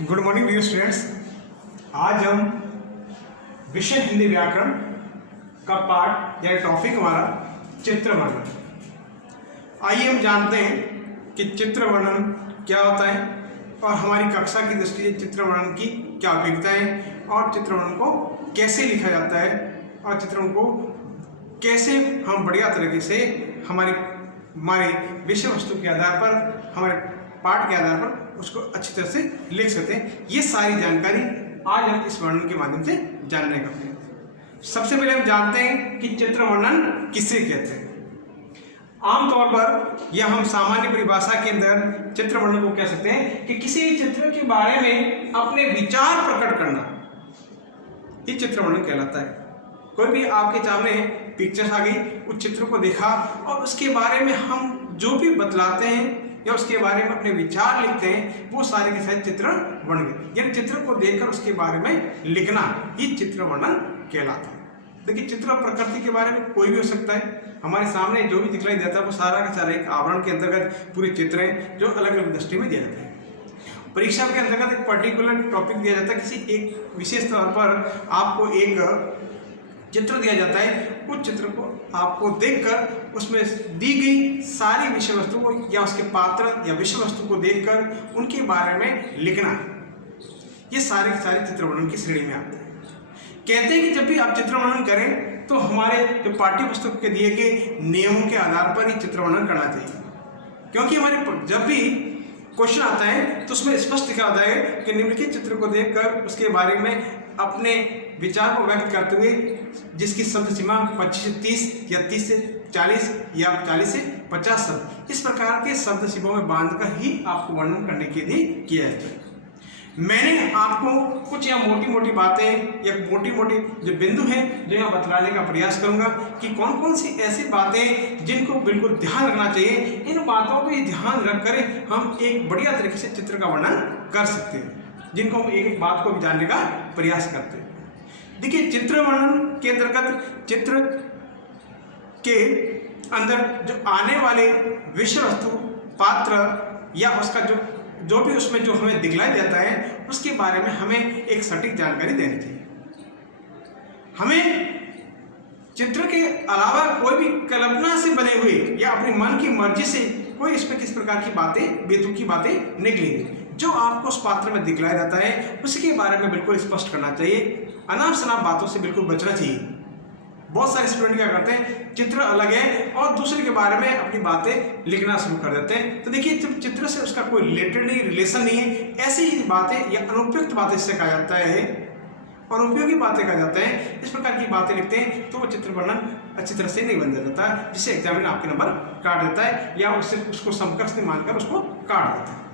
Good morning dear students. आज हम विषय हिंदी व्याकरण का पार्ट या टॉपिक हमारा चित्र वर्णन। आइए हम जानते हैं कि चित्र वर्णन क्या होता है और हमारी कक्षा की दृष्टि से चित्र वर्णन की क्या उपयोगिताएं और चित्र वर्णन को कैसे लिखा जाता है और चित्रों को कैसे हम बढ़िया तरीके से हमारे विषय वस्तु के आधार पर, हमारे पाठ के आधार पर उसको अच्छी तरह से लिख सकते हैं। ये सारी जानकारी आज हम इस वर्णन के माध्यम से जानने का प्रयास करें। सबसे पहले हम जानते हैं कि चित्र वर्णन किसे कहते हैं। आमतौर पर या हम सामान्य परिभाषा के अंदर चित्र वर्णन को कह सकते हैं कि किसी चित्र के बारे में अपने विचार प्रकट करना, ये चित्र वर्णन कहलाता है। कोई भी आपके सामने पिक्चर्स आ गई, उस चित्र को देखा और उसके बारे में हम जो भी बतलाते हैं या उसके बारे में अपने विचार लिखते हैं, वो सारे के सारे चित्र बन गए। यानी चित्र को देखकर उसके बारे में लिखना, ये चित्र वर्णन कहलाता है। देखिए, चित्र प्रकृति के बारे में कोई भी हो सकता है। हमारे सामने जो भी दिखलाई देता है वो सारा का सारा एक आवरण के अंतर्गत पूरे चित्र हैं जो अलग अलग दृष्टि में दिए जाते हैं। परीक्षा के अंतर्गत एक पर्टिकुलर टॉपिक दिया जाता है, किसी एक विशेष तौर पर आपको एक चित्र दिया जाता है। उस चित्र को आपको देखकर उसमें दी गई सारी विषय वस्तु को या उसके पात्र या विषय वस्तु को देखकर उनके बारे में लिखना, ये सारे के सारे चित्र वर्णन की श्रेणी में आते हैं। कहते हैं कि जब भी आप चित्र वर्णन करें तो हमारे जो पाठ्य पुस्तक के दिए गए नियमों के आधार पर ही चित्र वर्णन करना चाहिए, क्योंकि हमारे जब भी क्वेश्चन आता है तो उसमें स्पष्ट लिखा होता है कि निम्नलिखित चित्र को देखकर उसके बारे में अपने विचार को व्यक्त करते हुए जिसकी शब्द सीमा 25 से 30 या 30 से 40 या 40 से 50 शब्द, इस प्रकार के शब्द सीमा में बांधकर ही आपको वर्णन करने के लिए किया जाता है। मैंने आपको कुछ या मोटी मोटी बातें या मोटी मोटी जो बिंदु हैं जो यहाँ बतलाने का प्रयास करूंगा कि कौन कौन सी ऐसी बातें जिनको बिल्कुल ध्यान रखना चाहिए। इन बातों को ध्यान रखकर हम एक बढ़िया तरीके से चित्र का वर्णन कर सकते हैं, जिनको हम एक एक बात को भी जानने का प्रयास करते हैं। देखिए, चित्र वर्णन के अंतर्गत चित्र के अंदर जो आने वाले विषय वस्तु, पात्र या उसका जो भी उसमें जो हमें दिखलाई देता है उसके बारे में हमें एक सटीक जानकारी देनी चाहिए। हमें चित्र के अलावा कोई भी कल्पना से बने हुए या अपनी मन की मर्जी से कोई इसमें किस प्रकार की बातें, बेतुकी बातें निकलेंगी। जो आपको उस पात्र में दिखलाया जाता है उसके बारे में बिल्कुल स्पष्ट करना चाहिए। अनाप शनाप बातों से बिल्कुल बचना चाहिए। बहुत सारे स्टूडेंट क्या करते हैं, चित्र अलग है और दूसरे के बारे में अपनी बातें लिखना शुरू कर देते हैं। तो देखिए, जब चित्र से उसका कोई रिलेटेड नहीं, रिलेशन नहीं है, ऐसी ही बातें या अनुपयुक्त बातें इससे कहा जाता है और उपयोगी बातें कहा जाता है, इस प्रकार की बातें लिखते हैं तो वो चित्र वर्णन अच्छी तरह से नहीं बन जाता, जिससे एग्जामिनर आपके नंबर काट देता है या उसको समकक्ष नहीं मानकर उसको काट देता है।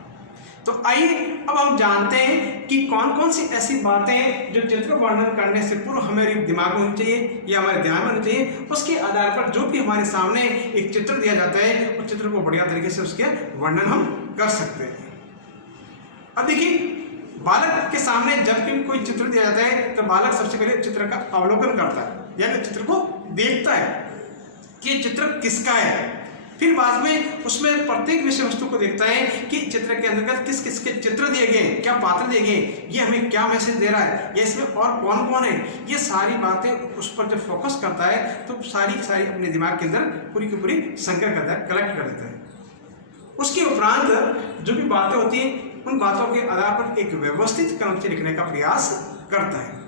तो आइए अब हम जानते हैं कि कौन कौन सी ऐसी बातें जो चित्र वर्णन करने से पूर्व हमारे दिमाग में होनी चाहिए या हमारे ध्यान में होनी चाहिए। उसके आधार पर जो भी हमारे सामने एक चित्र दिया जाता है उस चित्र को बढ़िया तरीके से उसके वर्णन हम कर सकते हैं। अब देखिए, बालक के सामने जब भी कोई चित्र दिया जाता है तो बालक सबसे पहले चित्र का अवलोकन करता है, यानी चित्र को देखता है कि चित्र किसका है। फिर बाद में उसमें प्रत्येक विषय वस्तु को देखता है कि चित्र के अंतर्गत किस किस के चित्र दिए गए, क्या पात्र दिए गए, ये हमें क्या मैसेज दे रहा है, या इसमें और कौन कौन है। ये सारी बातें उस पर जब फोकस करता है तो सारी अपने दिमाग के अंदर पूरी की पूरी संग्रह करता है, कलेक्ट कर देता है। उसके उपरांत जो भी बातें होती हैं उन बातों के आधार पर एक व्यवस्थित क्रम से लिखने का प्रयास करता है।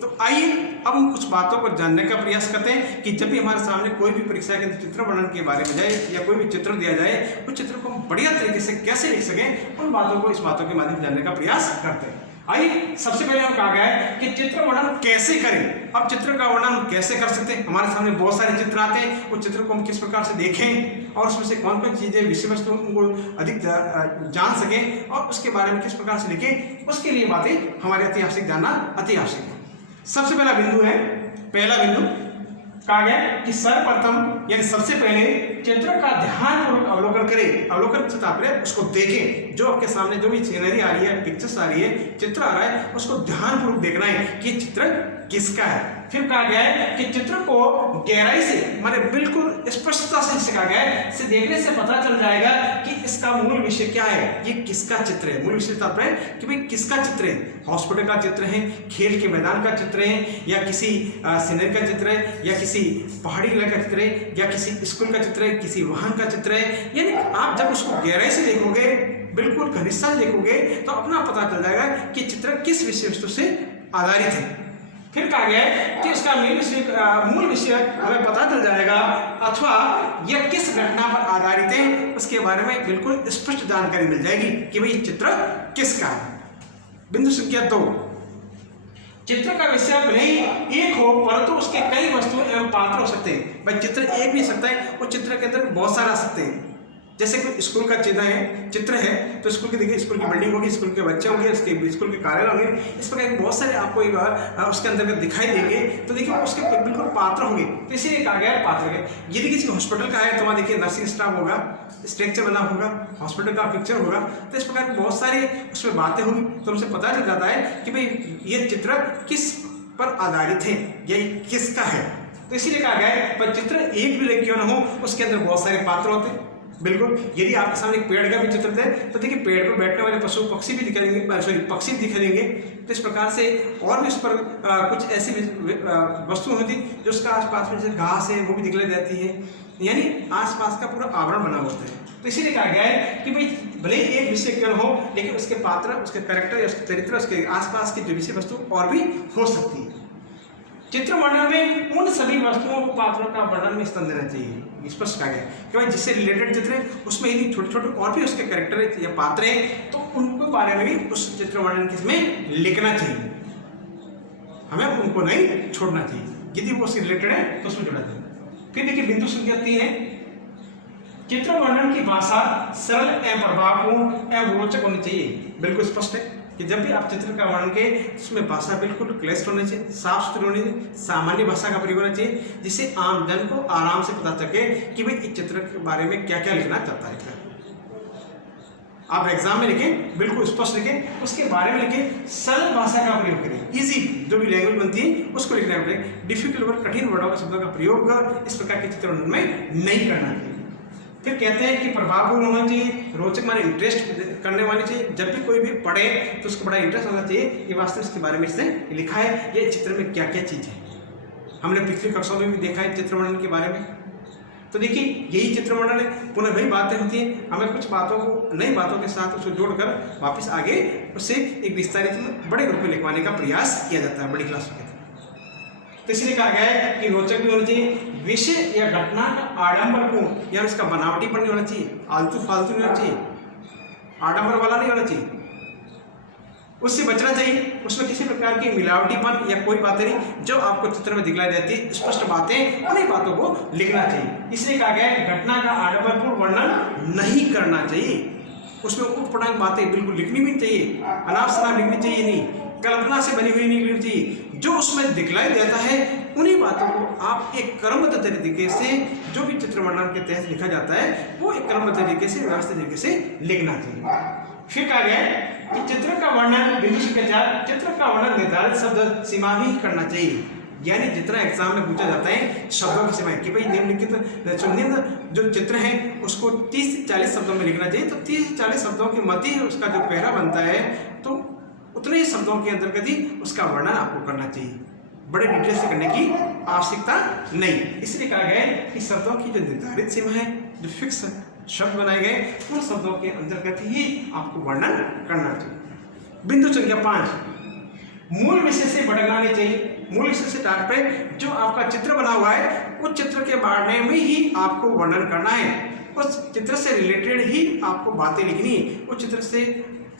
तो आइए अब हम कुछ बातों को जानने का प्रयास करते हैं कि जब भी हमारे सामने कोई भी परीक्षा के चित्र वर्णन के बारे में जाए या कोई भी चित्र दिया जाए, उस चित्र को हम बढ़िया तरीके से कैसे लिख सकें, उन बातों को इस बातों के माध्यम से जानने का प्रयास करते हैं। आइए, सबसे पहले हम कहा गया है कि चित्र वर्णन कैसे करें। अब चित्र का वर्णन कैसे कर सकते हैं। हमारे सामने बहुत सारे चित्र आते हैं, उस चित्र को हम किस प्रकार से देखें और उसमें से कौन कौन चीज़ें, विषय वस्तु उनको अधिक जान सकें और उसके बारे में किस प्रकार से लिखें, उसके लिए बातें हमारे अति आवश्यक जानना अति आवश्यक है। सबसे पहला बिंदु है, पहला बिंदु कहा गया कि सर्वप्रथम यानी सबसे पहले चित्र का ध्यानपूर्वक अवलोकन करें। अवलोकन से तात्पर्य उसको देखें। जो आपके सामने जो भी सीनरी आ रही है, पिक्चर्स आ रही है, चित्र आ रहा है, उसको ध्यानपूर्वक देखना है कि चित्र किसका है। फिर कहा गया है कि चित्र को गहराई से माने बिल्कुल स्पष्टता से सिखा गया है, इसे देखने से पता चल जाएगा कि इसका मूल विषय क्या है, ये किसका चित्र है। मूल विषय तात्पर्य कि भाई किसका चित्र है, हॉस्पिटल का चित्र है, खेल के मैदान का चित्र है, या किसी सीनरी का चित्र है, या किसी पहाड़ी इलाके का चित्र है, या किसी स्कूल का चित्र है, किसी वाहन का चित्र है। यानी आप जब उसको गहराई से देखोगे, बिल्कुल घनिष्ठता से देखोगे, तो अपना पता चल जाएगा कि चित्र किस विषय वस्तु से आधारित है। फिर कहा गया है कि उसका मूल विषय हमें पता चल जाएगा, अथवा यह किस घटना पर आधारित है उसके बारे में बिल्कुल स्पष्ट जानकारी मिल जाएगी कि भाई चित्र किसका है। बिंदु संख्या 2, चित्र का विषय भले ही एक हो परंतु उसके कई वस्तु एवं पात्र हो सकते हैं। भाई चित्र एक भी सकता है और चित्र के अंदर बहुत सारे आ सकते हैं। जैसे कोई स्कूल का चित्र है तो स्कूल की देखिए, स्कूल की बिल्डिंग होगी, स्कूल के बच्चे होंगे, उसके स्कूल के कार्यालय होंगे, इस प्रकार के बहुत सारे आपको एक बार उसके अंदर दिखाई देंगे। तो देखिए उसके बिल्कुल पात्र होंगे, तो इसीलिए कहा गया पात्र है। यदि किसी हॉस्पिटल का है तो वहाँ देखिए नर्सिंग स्टाफ होगा, स्ट्रक्चर बना होगा, हॉस्पिटल का पिक्चर होगा, तो इस प्रकार की बहुत सारी उसमें बातें होंगी, तो उनसे पता चल जाता है कि भाई ये चित्र किस पर आधारित है, ये किसका है। तो इसीलिए कहा गया है पर चित्र एक भी क्यों ना हो, उसके अंदर बहुत सारे पात्र होते हैं। बिल्कुल, यदि आपके सामने एक पेड़ का भी चित्र है तो देखिए पेड़ पर बैठने वाले पशु पक्षी भी दिखाई देंगे, सॉरी पक्षी दिखाई देंगे। तो इस प्रकार से और भी उस पर कुछ ऐसी वस्तु होती जो उसका आसपास में जैसे घास है वो भी दिखलाई जाती है, यानी आसपास का पूरा आवरण बना होता है। तो इसीलिए कहा गया है कि भाई भले ही एक विषय क्यों हो, लेकिन उसके पात्र, उसके कैरेक्टर, उसके चरित्र, उसके आसपास की जो विषय वस्तु और भी हो सकती है। चित्र वर्णन में उन सभी वस्तुओं को पात्रों का वर्णन में स्थान देना चाहिए, स्पष्ट कहा गया कि भाई जिससे रिलेटेड चित्र है उसमें यदि छोटे छोटे और भी उसके कैरेक्टर या पात्र हैं तो उनको बारे में भी उस चित्र वर्णन किसमें लिखना चाहिए, हमें उनको नहीं छोड़ना चाहिए। यदि वो उससे रिलेटेड है तो उसमें जुड़ा चाहिए। फिर देखिए बिंदु संख्या 3 है, चित्र वर्णन की भाषा सरल एवं प्रभावपूर्ण एवं रोचक होनी चाहिए। बिल्कुल स्पष्ट है कि जब भी आप चित्र का वर्णन के उसमें भाषा बिल्कुल क्लिष्ट होनी चाहिए, साफ सुथरी होनी चाहिए, सामान्य भाषा का प्रयोग होना चाहिए, जिससे आम जन को आराम से पता चले कि भाई इस चित्र के बारे में क्या क्या लिखना चाहता है। आप एग्जाम में लिखें, बिल्कुल स्पष्ट लिखें, उसके बारे में लिखें, सरल भाषा का प्रयोग करें, इजी जो भी लैंग्वेज बनती है उसको लिखना पड़ेगा। डिफिकल्ट वर्ड, कठिन वर्डों का शब्दों का प्रयोग इस प्रकार के चित्र वर्णन में नहीं करना चाहिए। फिर कहते हैं कि प्रभावपूर्ण होना चाहिए, रोचक माने इंटरेस्ट करने वाली चाहिए, जब भी कोई भी पढ़े तो उसको बड़ा इंटरेस्ट होना चाहिए, ये वास्तव इसके बारे में इसने लिखा है, ये चित्र में क्या क्या चीज़ है। हमने पिछली कक्षाओं में भी देखा है चित्र वर्णन के बारे में। तो देखिए यही चित्र वर्णन है, पुनः वही बातें होती हैं, हमें कुछ बातों को नई बातों के साथ उसको जोड़कर वापस आगे उससे एक विस्तारित बड़े रूप में लिखवाने का प्रयास किया जाता है बड़ी क्लास में। तो इसलिए कहा गया है कि रोचक भी होना चाहिए, विषय या घटना का आडंबरपूर्ण या उसका बनावटीपन नहीं होना चाहिए, आलतू फालतू नहीं होना चाहिए, आडंबर वाला नहीं होना चाहिए, उससे बचना चाहिए। उसमें किसी प्रकार की मिलावटीपन या कोई बातें नहीं, जो आपको चित्र में दिखलाई देती है स्पष्ट बातें, उन्हीं बातों को लिखना चाहिए। इसलिए कहा गया है कि घटना का आडंबरपूर्ण वर्णन नहीं करना चाहिए, उसमें ऊटपटांग बातें बिल्कुल लिखनी भी चाहिए, अनाप शनाप लिखनी चाहिए नहीं, कल्पना से बनी हुई नहीं लिखनी चाहिए। जो उसमें दिखलाई देता है उन्हीं बातों को आप एक क्रमबद्ध तरीके से, जो भी चित्र वर्णन के तहत लिखा जाता है वो एक क्रमबद्ध तरीके से, व्यवस्थित तरीके से लिखना चाहिए। फिर कहा गया कि चित्र का वर्णन, बिंदु संख्या 4, चित्र का वर्णन निर्धारित शब्द सीमा में ही करना चाहिए। यानी जितना एग्जाम में पूछा जाता है शब्दों की सीमा कि भाई निम्नलिखित जो चित्र है उसको 30 से 40 शब्दों में लिखना चाहिए, तो 30 से 40 शब्दों के मध्य ही उसका जो पैरा बनता है तो उतने ही शब्दों के अंतर्गत ही उसका वर्णन आपको करना चाहिए, बड़े डिटेल से करने की आवश्यकता नहीं। इसलिए कहा गया है कि शब्दों की जो निर्धारित सीमा है, जो फिक्स शब्द बनाए गए, उन शब्दों के अंतर्गत ही आपको वर्णन करना चाहिए। बिंदु संख्या 5, मूल विषय से भटकना नहीं चाहिए। मूल विषय से तात्पर्य जो आपका चित्र बना हुआ है उस चित्र के बारे में ही आपको वर्णन करना है, उस चित्र से रिलेटेड ही आपको बातें लिखनी है। उस चित्र से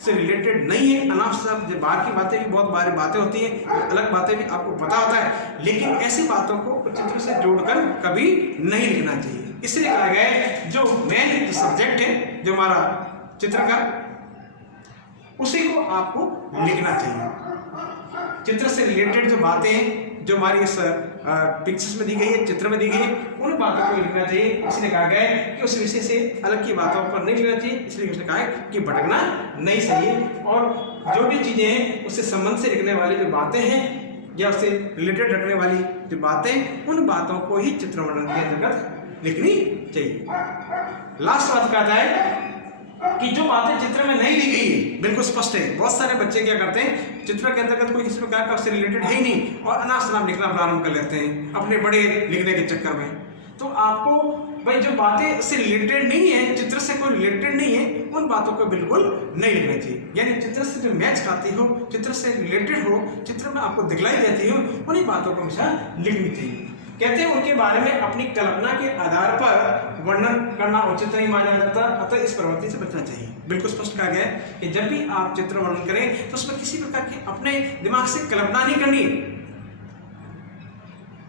रिलेटेड नहीं है, अनाप शनाप बाहर की बातें भी, बहुत बारी बातें होती हैं, अलग बातें भी आपको पता होता है, लेकिन ऐसी बातों को चित्र से जोड़कर कभी नहीं लिखना चाहिए। इसलिए कहा गया है जो मेन सब्जेक्ट है जो हमारा चित्र का, उसी को आपको लिखना चाहिए। चित्र से रिलेटेड जो बातें हैं जो हमारी इस पिक्चर्स में दी गई है, चित्र में दी गई है, उन बातों को लिखना चाहिए। इसलिए कहा गया है कि उस विषय से अलग की बातों पर नहीं लिखना चाहिए, इसलिए उसने कहा है कि भटकना नहीं चाहिए, और जो भी चीज़ें हैं उससे संबंध से लिखने वाली जो बातें हैं या उससे रिलेटेड रखने वाली जो बातें, उन बातों को ही चित्र वर्णन के अंतर्गत लिखनी चाहिए। लास्ट बात कहता है कि जो बातें चित्र में नहीं ली गई है बिल्कुल स्पष्ट है। बहुत सारे बच्चे क्या करते हैं, चित्र के अंतर्गत कोई किसी प्रकार का उससे रिलेटेड है ही नहीं और अनाप शनाप लिखना प्रारंभ कर लेते हैं अपने बड़े लिखने के चक्कर में। तो आपको भाई जो बातें उससे रिलेटेड नहीं है, चित्र से कोई रिलेटेड नहीं है, उन बातों को बिल्कुल नहीं लिखना चाहिए। यानी चित्र से जो मैच खाती हो, चित्र से रिलेटेड हो, चित्र में आपको दिखलाई देती हो, उन्हीं बातों को हमेशा लिखनी चाहिए। कहते हैं उनके बारे में अपनी कल्पना के आधार पर वर्णन करना उचित नहीं माना जाता, अतः इस प्रवृत्ति से बचना चाहिए। बिल्कुल स्पष्ट कहा गया है कि जब भी आप चित्र वर्णन करें तो उसमें किसी प्रकार की अपने दिमाग से कल्पना नहीं करनी है,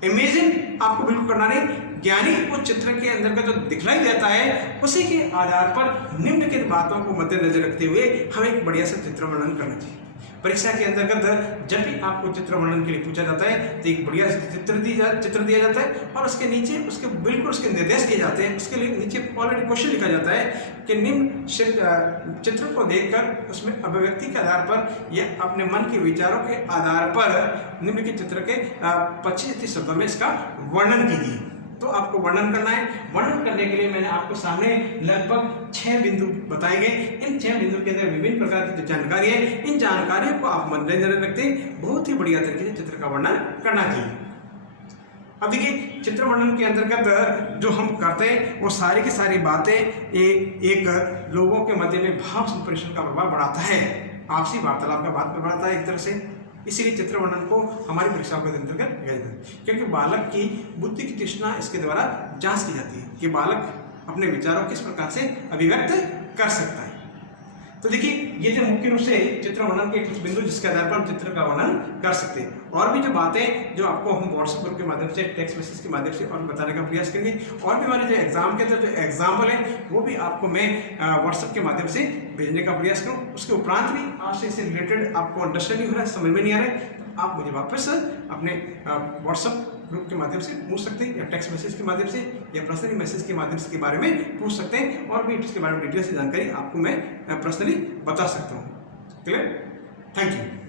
इमेजिन आपको बिल्कुल करना नहीं। ज्ञानी उस चित्र के अंदर का जो दिखलाई देता है उसी के आधार पर निम्नलिखित बातों को मद्देनजर रखते हुए हमें एक बढ़िया सा चित्र वर्णन करना चाहिए। परीक्षा के अंतर्गत जब भी आपको चित्र वर्णन के लिए पूछा जाता है तो एक बढ़िया चित्र दिया जाता है और उसके नीचे उसके बिल्कुल उसके निर्देश दिए जाते हैं। उसके लिए नीचे ऑलरेडी क्वेश्चन लिखा जाता है कि निम्न चित्र को देखकर उसमें अभिव्यक्ति के आधार पर या अपने मन के विचारों के आधार पर निम्नलिखित चित्र के 25 शब्दों में इसका वर्णन कीजिए। तो आपको वर्णन करना है। वर्णन करने के लिए मैंने आपको सामने लगभग 6 बिंदु बताए गए। इन 6 बिंदु के अंदर विभिन्न प्रकार की जो जानकारी है, इन जानकारियों को आप मद्देनजर रखते बहुत ही बढ़िया तरीके से चित्र का वर्णन करना चाहिए। अब देखिए, चित्र वर्णन के अंतर्गत जो हम करते हैं वो सारी की सारी बातें एक लोगों के मध्य में भाव संप्रेषण का प्रभाव बढ़ाता है, आपसी वार्तालाप का बात बढ़ाता है एक तरह से। इसीलिए चित्र वर्णन को हमारी परीक्षाओं के अंतर्गत लिया जाता है, क्योंकि बालक की बुद्धि की तृष्णा इसके द्वारा जांच की जाती है कि बालक अपने विचारों किस प्रकार से अभिव्यक्त कर सकता है। तो देखिए, ये जो मुख्य रूप से चित्र वर्णन के कुछ बिंदु जिसके आधार पर हम चित्र का वर्णन कर सकते हैं। और भी जो बातें जो आपको हम व्हाट्सएप ग्रुप के माध्यम से, टेक्स्ट मैसेज के माध्यम से और बताने का प्रयास करेंगे। और भी हमारे जो एग्जाम के अंदर जो एग्जाम्पल है वो भी आपको मैं व्हाट्सएप के माध्यम से भेजने का प्रयास करूँ। उसके उपरांत भी आपसे इससे रिलेटेड आपको अंडरस्टैंड नहीं हो रहा है, समझ में नहीं आ रहा है, तो आप मुझे वापस अपने व्हाट्सएप ग्रुप के माध्यम से पूछ सकते हैं, या टेक्स्ट मैसेज के माध्यम से, या पर्सनली मैसेज के माध्यम से के बारे में पूछ सकते हैं। और भी इसके बारे में डिटेल से जानकारी आपको मैं पर्सनली बता सकता हूँ। क्लियर? Thank you.